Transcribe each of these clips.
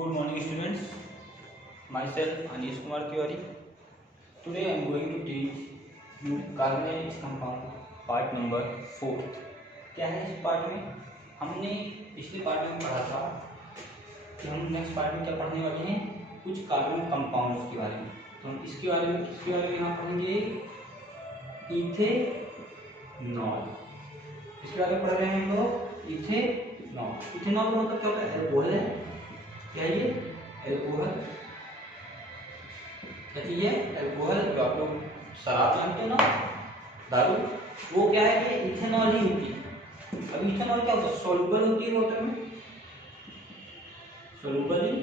Good morning, students. Myself Anish Kumar Tiwari. Today I am going to teach you carbonyl compound part number 4. क्या है इस part में? हमने पिछले part में पढ़ा था कि हम नेक्स्ट पार्ट में क्या पढ़ने वाले हैं, कुछ कार्बन कंपाउंड्स के बारे में। तो हम इसके बारे में यहाँ पढ़ेंगे इथेनॉल। इसके बारे में पढ़ रहे हैं हम लोग इथेनॉल। इथेनॉल का मतलब क्या होता है? अल्कोहल है। क्या ये अल्कोहल? क्या चीज है? अल्कोहल। जो आप लोग शराब जानते हो ना, दारू, वो क्या है? ये इथेनॉल ही होती है। अब इथेनॉल क्या होता है? सोल्यूबल होती है वाटर में, सोल्यूबल इन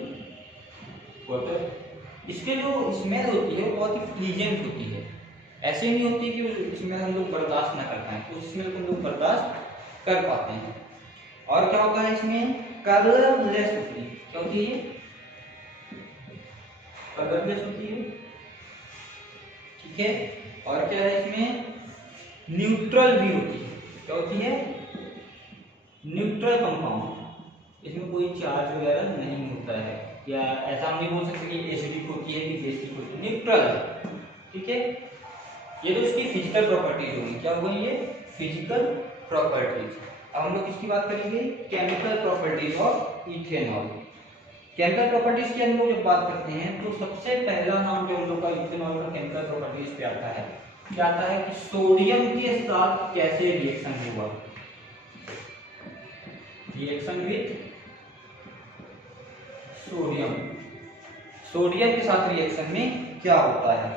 वाटर। इसके जो स्मेल होती है वो बहुत ही प्लीजेंट होती है। ऐसे नहीं होती कि स्मेल हम लोग बर्दाश्त ना कर पाए, उस स्मेल को हम लोग बर्दाश्त कर पाते हैं। और क्या होता है इसमें? कलरलेस होती है। क्या होती है? कलरलेस होती है। ठीक है। और क्या है इसमें? न्यूट्रल भी होती है। क्या होती है? Neutral compound. इसमें कोई चार्ज वगैरह नहीं होता है, या ऐसा हम नहीं बोल सकते कि एसिडिक होती है कि बेसिक होती है, न्यूट्रल है। ठीक है। ये तो इसकी फिजिकल प्रॉपर्टीज होगी। क्या होगी ये? Physical properties. अब हम लोग किसकी बात करेंगे? Chemical properties of ethanol. Chemical properties की हम लोग जब बात करते हैं तो सबसे पहला नाम जो हम लोग का इथेनॉल का केमिकल प्रॉपर्टीज पे आता है, क्या आता है कि सोडियम के साथ कैसे रिएक्शन होगा। Reaction with sodium. सोडियम के साथ रिएक्शन में क्या होता है?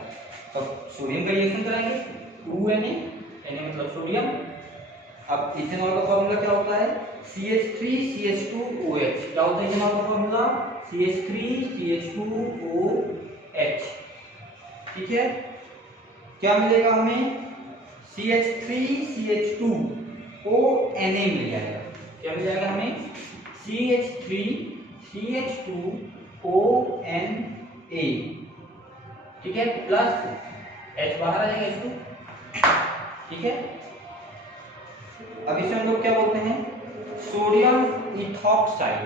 तो सोडियम का रिएक्शन कराएंगे, 2Na, मतलब सोडियम। अब इथेनॉल का फॉर्मूला क्या होता है? CH3CH2OH। क्या होता है इथेनॉल का फॉर्मूला? CH3CH2OH। ठीक है। क्या मिलेगा हमें? CH3CH2ONA मिल जाएगा। क्या मिल जाएगा हमें? CH3CH2ONA। ठीक है। प्लस H बाहर आ जाएगा इसको। ठीक है। अब इसे हम लोग क्या बोलते हैं? Sodium ethoxide.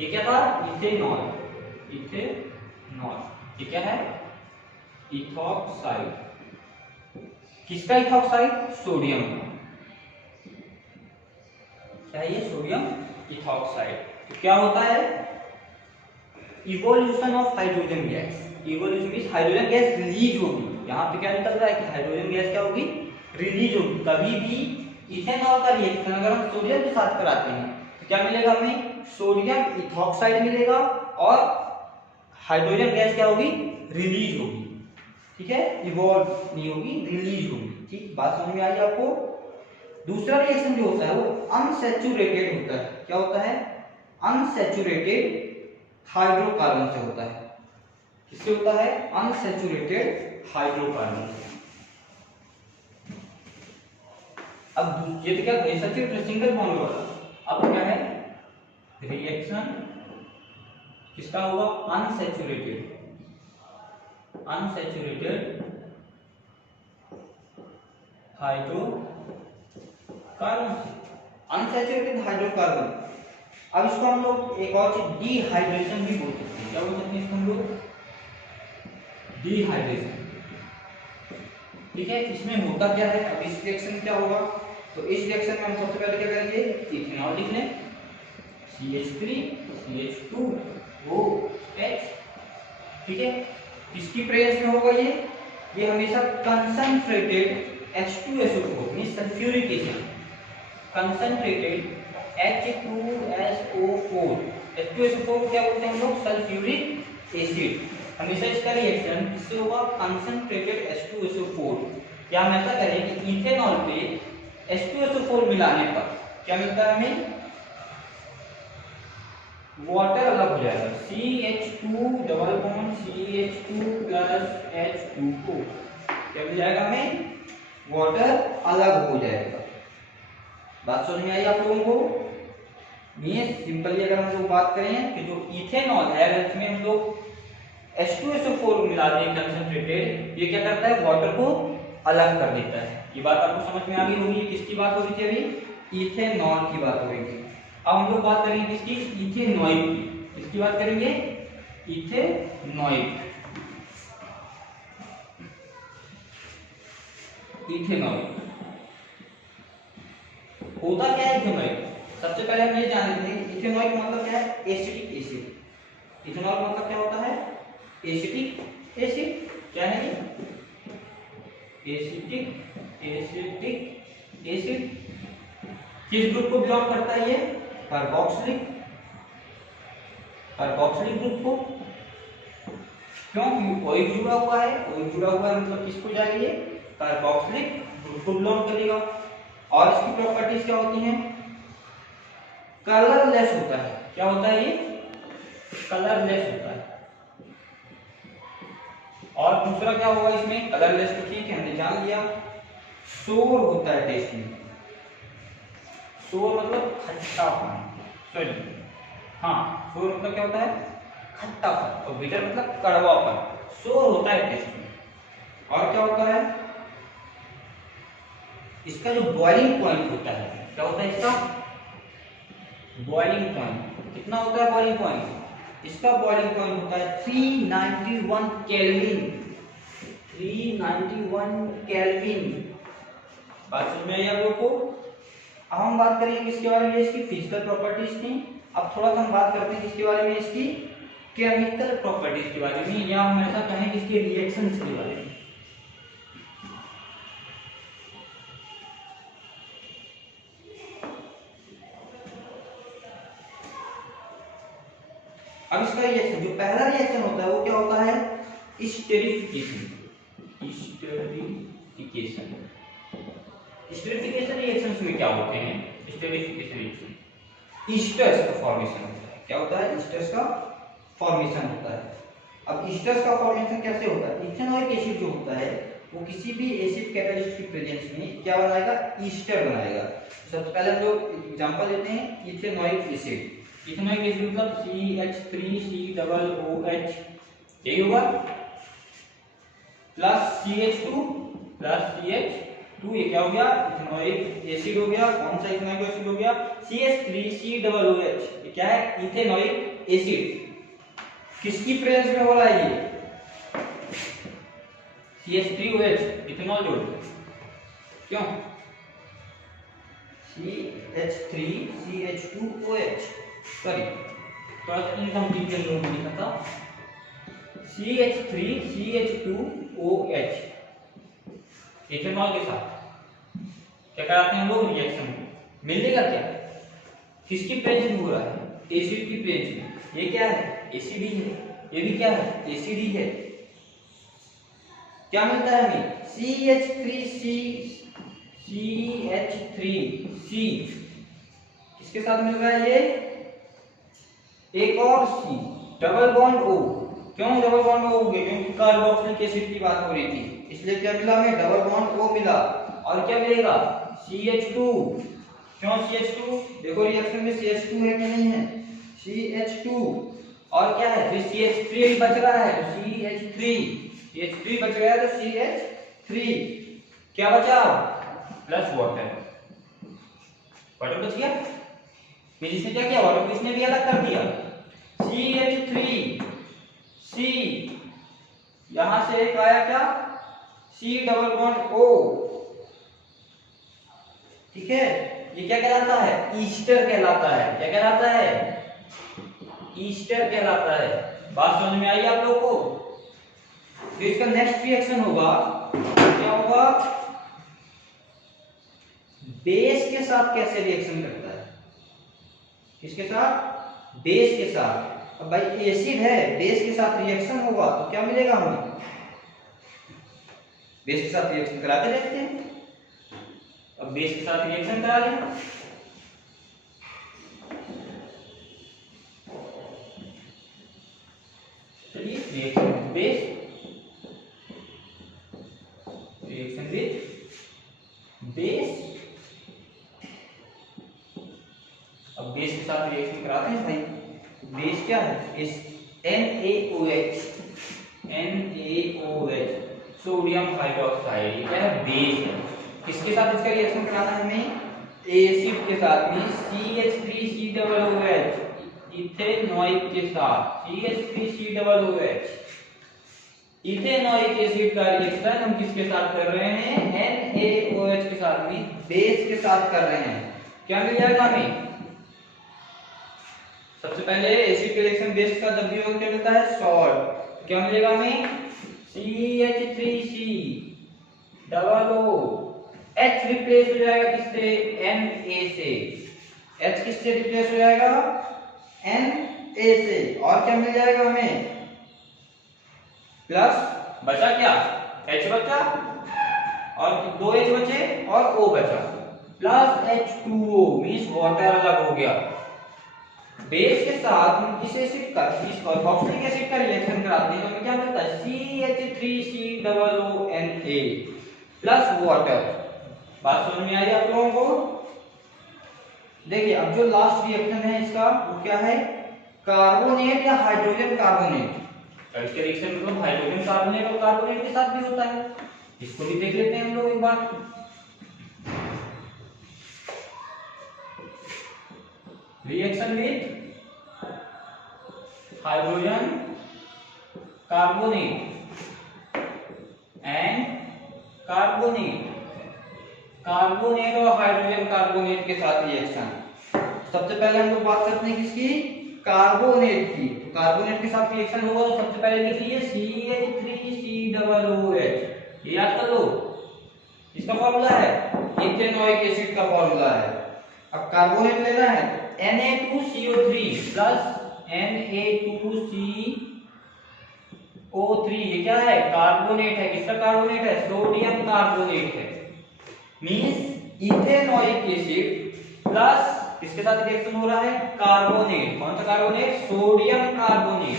ये क्या था? इथेनॉल। इथेनॉल ये क्या है? इथॉक्साइड। किसका इथॉक्साइड? सोडियम का। क्या है ये? Sodium ethoxide. तो क्या होता है? Evolution of hydrogen gas. Evolution means hydrogen gas release होगी। यहाँ पे क्या निकल रहा है कि हाइड्रोजन गैस क्या होगी? रिलीज होगी। कभी भी इथेनॉल का रिएक्शन अगर हम सोडियम के साथ कराते हैं तो क्या मिलेगा हमें? सोडियम इथॉक्साइड मिलेगा और हाइड्रोजन गैस क्या होगी? रिलीज होगी। ठीक है। इवॉल्व नहीं होगी, रिलीज होगी। ठीक, बात समझ में आई आपको? दूसरा रिएक्शन जो होता है वो अनसैचुरेटेड होता है। क्या होता है? अनसैचुरेटेड हाइड्रोकार्बन से होता है। किससे होता है? अनसैचुरेटेड हाइड्रोकार्बन से। अब ये तो क्या है? सैचुरेटेड सिंगल बॉन्ड वाला। अब क्या है? रिएक्शन किसका होगा? अनसैचुरेटेड हाइड्रोकार्बन से। Unsaturated hydrocarbon. अब इसको हम लोग एक और चीज डिहाइड्रेशन भी बोल सकते हैं। क्या बोल सकते हैं इसको हम लोग? डिहाइड्रेशन। ठीक है। इसमें होता क्या है? अब इस रिएक्शन में क्या होगा? तो इस रिएक्शन में हम सबसे पहले क्या करेंगे? इथेनॉल लिख लें, CH3CH2OH। ठीक है। किसकी प्रेजेंस में होगा ये? ये हमेशा concentrated H2SO4 means sulphuric acid, concentrated H2SO4। H2SO4 क्या बोलते हैं हम लोग? Sulphuric acid. हमेशा इसका रिएक्शन किससे होगा? Concentrated H2SO4। क्या हम ऐसा करें कि इथेनॉल पे H2SO4 मिलाने पर क्या मिलता है हमें? वाटर अलग हो जाएगा, CH2 क्या मिल जाएगा हमें? वाटर अलग हो जाएगा। बात समझ में आई आप लोगों को? ये सिंपली अगर हम लोग बात करें कि जो इथेनॉल है अगर इसमें हम लोग H2SO4 मिला दें कंसंट्रेटेड, ये क्या करता है? वाटर को अलग कर देता है। ये बात आपको समझ में आ गई होगी। किसकी बात हो रही थी अभी? इथेनॉल की बात हो रही थी। अब हम लोग बात करेंगे किसकी? इथेनॉइक की। इसकी बात करेंगे इथेनॉइक। इथेनॉइक होता क्या है इथेनॉइक? सबसे पहले हम ये जान लेते हैं इथेनॉइक मतलब क्या है? Acetic acid. इथेनॉल मतलब क्या होता है? Acetic acid. क्या है ये? Acetic acid. किस ग्रुप को बिलोंग करता है ये? कार्बोक्सिलिक ग्रुप को। क्यों? क्योंकि ओइल जुड़ा हुआ है। ओइल जुड़ा हुआ है मतलब किसको जाएगा ये? कार्बोक्सिलिक ग्रुप को बिलोंग करेगा। और इसकी प्रॉपर्टीज क्या होती हैं? कलरलेस होता है। क्या होता है ये? कलरलेस होता है। और दूसरा क्या होगा इसमें? कलरलेस तो ठीक है, हमने जान लिया। सोर होता है टेस्ट में। सोर मतलब खट्टापन। सॉरी, हाँ, सोर मतलब क्या होता है? खट्टापन। और बिटर मतलब कड़वापन। सोर होता है टेस्ट में। और क्या होता है? इसका जो बॉइलिंग पॉइंट होता है, क्या होता है इसका? बॉइलिंग पॉइंट कितना होता है? बॉइलिंग पॉइंट, इसका बॉइलिंग पॉइंट होता है 391 केल्विन। 391 केल्विन। बात समझ में आई आप लोगों को? अब हम बात करेंगे किसके बारे में? इसकी फिजिकल प्रॉपर्टीज की। अब थोड़ा सा हम बात करते हैं किसके बारे में? इसकी केमिकल प्रॉपर्टीज के बारे में, या हम ऐसा कहें कि इसके रिएक्शंस के बारे में। अब इसका रिएक्शन, जो पहला रिएक्शन होता है वो क्या होता है? स्टेरिफिकेशन। स्टेरिफिकेशन। स्टेरिफिकेशन रिएक्शंस में क्या होते हैं? स्टेरिफिकेशन रिएक्शन ईस्टर्स का फॉर्मेशन होता है। क्या होता है? ईस्टर्स का फॉर्मेशन होता है। अब ईस्टर्स का फॉर्मेशन कैसे होता है? इथेनॉइक एसिड जो होता है वो किसी भी एसिड कैटालिस्ट की प्रेजेंस में क्या बनाएगा? ईस्टर बनाएगा। सबसे पहले हम लोग एग्जांपल लेते हैं इथेनॉइक एसिड। इथेनॉइक एसिड मतलब CH3COOH, यही होगा, प्लस CH2 प्लस CH2, ये क्या हो गया? इथेनॉइक एसिड हो गया। कौन सा इथेनॉइक एसिड हो गया? CH3COOH। ये क्या है? Ethanoic acid. किसकी प्रेजेंस में हो रहा है ये? CH3OH, इथेनॉल जोड़। क्यों? CH3CH2OH, सॉरी, थोड़ा सा इनकम्प्लीट लोगों ने लिखा था। CH3CH2OH इथेनॉल के साथ क्या कराते हैं हम लोग? रिएक्शन मिलेगा क्या? किसकी प्रेजेंस में हो रहा है? एसिड की प्रेजेंस में। ये क्या है? एसिड ही है। ये भी क्या है? एसिड ही है। क्या मिलता है हमें? CH3C। किसके साथ मिल रहा है ये? एक और C, डबल बॉन्ड O। क्यों डबल बॉन्ड O हो गया? क्योंकि कार्बोक्सिलिक एसिड की बात हो रही थी, इसलिए क्या मिला हमें? डबल बॉन्ड O मिला। और क्या मिलेगा? CH2। क्यों CH2? देखो रिएक्शन में CH2 है कि नहीं है? CH2। और क्या है? फिर CH3 बच रहा है तो CH3 बच गया तो CH3। क्या बचा? Plus water. वाटर बच गया। फिर इसने क्या किया? वाटर को इसने भी अलग कर दिया। CH3C, यहां से एक आया क्या? C double bond O। ठीक है, ये क्या कहलाता है? ईस्टर कहलाता है। क्या कहलाता है? ईस्टर कहलाता है। बात समझ में आई आप लोगों को? तो इसका नेक्स्ट रिएक्शन होगा, क्या होगा? बेस के साथ कैसे रिएक्शन करता है? किसके साथ? बेस के साथ। अब भाई एसिड है, बेस के साथ रिएक्शन होगा तो क्या मिलेगा हमें? बेस के साथ रिएक्शन कराते देखते हैं। अब बेस के साथ रिएक्शन करा लें। चलिए, reaction with base, reaction with base. अब बेस के साथ रिएक्शन कराते हैं भाई। बेस क्या है? इस NaOH, सोडियम हाइड्रोक्साइड, क्या है? बेस है। किसके साथ इसका रिएक्शन कराना है हमें? एसिड के साथ में CH3COOH, इथेनॉइक के साथ CH3COOH, इथेनॉइक एसिड का रिएक्शन हम किसके साथ कर रहे हैं? NaOH के साथ, में बेस के साथ कर रहे हैं। क्या मिल जाएगा हमें? सबसे पहले एसिड के रिएक्शन बेस के साथ जब भी होगा क्या मिलता है? सॉल्ट। क्या मिलेगा हमें? CH3C double O, H replace हो जाएगा किससे? Na से। H किससे रिप्लेस हो जाएगा? Na से। और क्या मिल जाएगा हमें? प्लस बचा क्या? H बचा और 2H बचे और O बचा, प्लस H2O मींस वाटर अलग हो गया। बेस के साथ हम किस एसिड का? इस कार्बोक्सिलिक एसिड का रिएक्शन कराते हैं तो हमें क्या मिलता है? CH3COONA plus water. बात समझ में आई आप लोगों को? देखिए अब जो लास्ट रिएक्शन है इसका वो क्या है? कार्बोनेट या हाइड्रोजन कार्बोनेट। इसका रिएक्शन मतलब हाइड्रोजन कार्बोनेट और कार्बोनेट के साथ भी होता है। इसको भी देख लेते हैं हम लोग एक बार। Reaction with hydrogen carbonate and carbonate, carbonate और हाइड्रोजन कार्बोनेट के साथ रिएक्शन। सबसे पहले हम लोग बात करते हैं किसकी? कार्बोनेट की। तो कार्बोनेट के साथ रिएक्शन होगा तो सबसे पहले लिख लीजिए CH3COOH, ये याद कर लो। इसका फॉर्मूला है इथेनॉइक एसिड का फॉर्मूला है। अब कार्बोनेट लेना है तो Na2CO3 प्लस Na2CO3, ये क्या है? कार्बोनेट है। किसका कार्बोनेट है? सोडियम कार्बोनेट है। मींस इथेनॉइक एसिड प्लस किसके साथ रिएक्शन हो रहा है? कार्बोनेट। कौन सा कार्बोनेट? Sodium carbonate.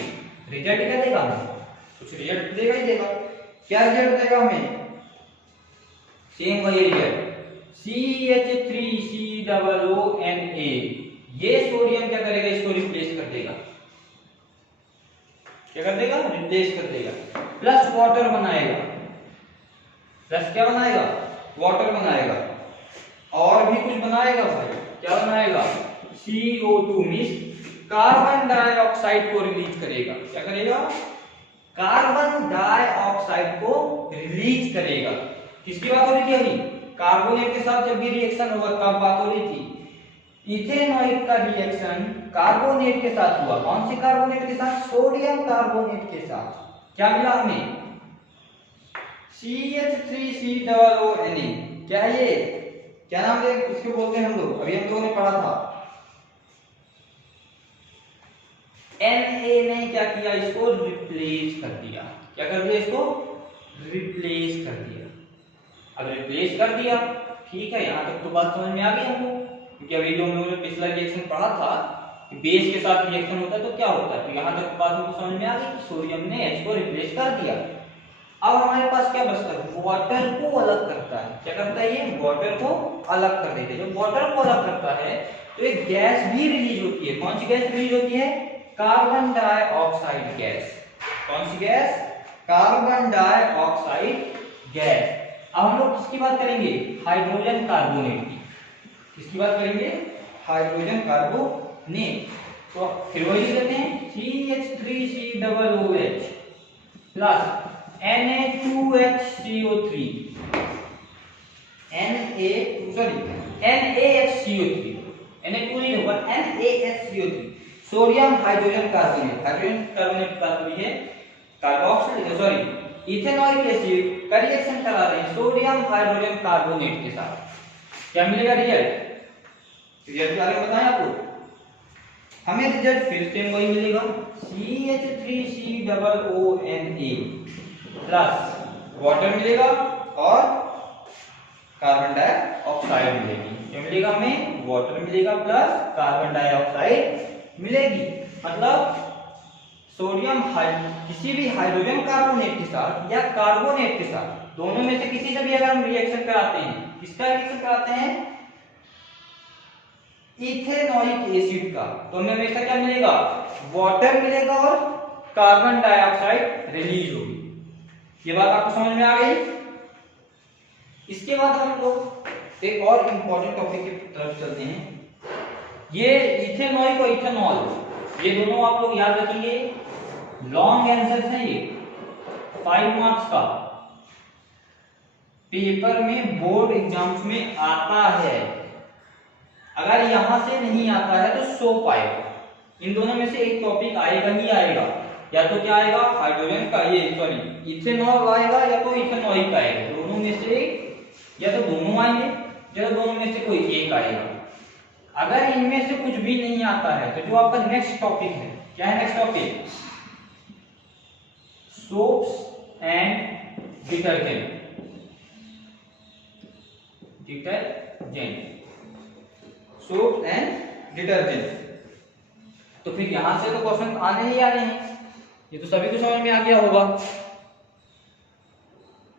रिजल्ट क्या देगा? कुछ रिजल्ट देगा ही देगा। क्या रिजल्ट देगा हमें? सेम वही रिजल्ट, CH3COONA। ये सोडियम क्या करेगा? इसको रिप्लेस कर देगा। क्या कर देगा? रिप्लेस कर देगा। प्लस वाटर बनाएगा। प्लस क्या बनाएगा? वाटर बनाएगा। और भी कुछ बनाएगा भाई। क्या बनाएगा? CO2 मींस कार्बन डाइऑक्साइड को रिलीज करेगा। क्या करेगा? कार्बन डाइऑक्साइड को रिलीज करेगा। किसकी बात हो रही थी अभी? कार्बोनेट के साथ जब भी रिएक्शन होगा तब बात हो रही थी। इथेनॉइक का रिएक्शन कार्बोनेट के साथ हुआ। कौन से कार्बोनेट के साथ? सोडियम कार्बोनेट के साथ। क्या मिला हमें? CH3COONA। क्या है ये? क्या नाम है इसके बोलते हैं हम लोग? अभी हम लोगों ने पढ़ा था। Na ने क्या किया? इसको रिप्लेस कर दिया। क्या कर दिया? इसको रिप्लेस कर दिया। अब रिप्लेस कर दिया, ठीक है, यहां तक तो बात समझ में आ गई हमको। क्योंकि अभी जो हम लोगों ने पिछला रिएक्शन पढ़ा था कि बेस के साथ रिएक्शन होता है तो क्या होता है, तो यहां तक बात हमको समझ में आ गई कि सोडियम ने H को रिप्लेस कर दिया। अब हमारे पास क्या बचता है? वाटर को अलग करता है। क्या करता है ये? वाटर को अलग कर देता है। जब वाटर को अलग करता है तो एक गैस भी रिलीज होती है। कौन सी गैस रिलीज होती है? Carbon dioxide gas. कौन सी गैस? Carbon dioxide gas. अब हम लोग किसकी बात करेंगे? हाइड्रोजन कार्बोनेट की। किसकी बात करेंगे? Hydrogen carbonate. तो फिर वही लिख लेते हैं CH3COOH plus Na2HCO3 NaHCO3, Na2 नहीं होगा, NaHCO3 sodium hydrogen carbonate. Hydrogen carbonate की बात हुई है। कार्बोक्सिल सॉरी इथेनॉइक एसिड का रिएक्शन करा रहे हैं सोडियम हाइड्रोजन कार्बोनेट के साथ। क्या मिलेगा रिजल्ट? रिजल्ट के बारे में बताएं आपको। हमें रिजल्ट फिर से वही मिलेगा CH3COONA प्लस वाटर मिलेगा और कार्बन डाइऑक्साइड मिलेगी। क्या मिलेगा हमें? वाटर मिलेगा प्लस कार्बन डाइऑक्साइड मिलेगी। मतलब सोडियम किसी भी हाइड्रोजन कार्बोनेट के साथ या कार्बोनेट के साथ, दोनों में से किसी से भी अगर हम रिएक्शन कराते हैं, किसका रिएक्शन कराते हैं? इथेनॉइक एसिड का, तो हमें हमेशा क्या मिलेगा? वाटर मिलेगा और कार्बन डाइऑक्साइड रिलीज होगी। ये बात आपको समझ में आ गई? इसके बाद हम लोग एक और इंपॉर्टेंट टॉपिक की तरफ चलते हैं। ये इथेनॉइक और इथेनॉल ये दोनों आप लोग याद रखेंगे, लॉन्ग आंसर है ये, 5 मार्क्स का पेपर में बोर्ड एग्जाम्स में आता है। अगर यहां से नहीं आता है तो सोप आएगा, इन दोनों में से एक टॉपिक आएगा ही आएगा, या तो क्या आएगा हाइड्रोजन का, ये सॉरी इथेनॉल आएगा या तो इथेनॉइक आएगा, दोनों में से या तो दोनों आएंगे या तो दोनों में से कोई एक आएगा। अगर इनमें से कुछ भी नहीं आता है तो जो आपका नेक्स्ट टॉपिक है, क्या है next topic, soaps and detergent, soap and detergent. तो फिर यहां से तो क्वेश्चन आने ही आ रहे हैं, ये तो सभी को समझ में आ गया होगा।